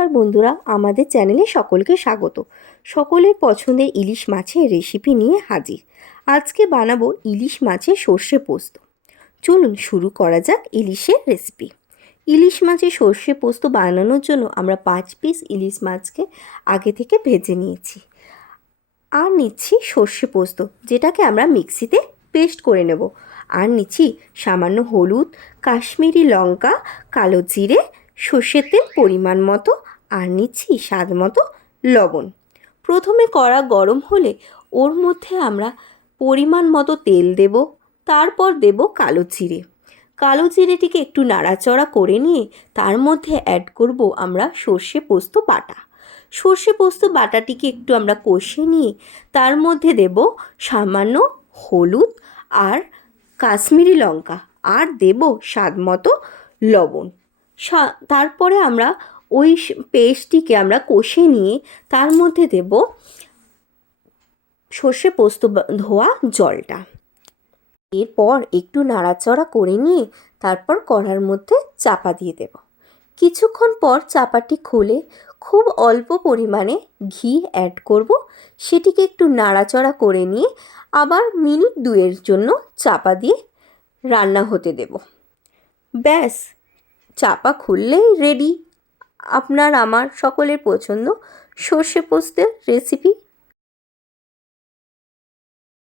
নমস্কার বন্ধুরা, আমাদের চ্যানেলে সকলকে স্বাগত। সকলের পছন্দের ইলিশ মাছের রেসিপি নিয়ে হাজির। আজকে বানাবো ইলিশ মাছের সর্ষে পোস্ত। চলুন শুরু করা যাক ইলিশের রেসিপি। ইলিশ মাছের সর্ষে পোস্ত বানানোর জন্য আমরা 5 পিস ইলিশ মাছকে আগে থেকে ভেজে নিয়েছি। আর নিচ্ছি সর্ষে পোস্ত, যেটাকে আমরা মিক্সিতে পেস্ট করে নেব। আর নিচ্ছি সামান্য হলুদ, কাশ্মীরি লঙ্কা, কালো জিরে, সর্ষের তেল পরিমাণ মতো, আর নিচ্ছি স্বাদ মতো লবণ। প্রথমে কড়া গরম হলে ওর মধ্যে আমরা পরিমাণ মতো তেল দেব, তারপর দেব কালো জিরে। কালো জিরেটিকে একটু নাড়াচড়া করে নিয়ে তার মধ্যে অ্যাড করব আমরা সর্ষে পোস্ত বাটা। সর্ষে পোস্ত বাটাটিকে একটু আমরা কষে নিয়ে তার মধ্যে দেব সামান্য হলুদ আর কাশ্মীরি লঙ্কা, আর দেব স্বাদ মতো লবণ। তারপরে আমরা ওই পেস্টটিকে আমরা কষে নিয়ে তার মধ্যে দেব সর্ষে পোস্ত ধোয়া জলটা। এরপর একটু নাড়াচড়া করে নিয়ে তারপর কড়ার মধ্যে চাপা দিয়ে দেব। কিছুক্ষণ পর চাপাটি খুলে খুব অল্প পরিমাণে ঘি অ্যাড করব। সেটিকে একটু নাড়াচড়া করে নিয়ে আবার মিনিট 2-এর জন্য চাপা দিয়ে রান্না হতে দেব। ব্যাস, চাপা খুললেই রেডি আপনার আমার সকলের পছন্দ সর্ষে পোস্তের রেসিপি।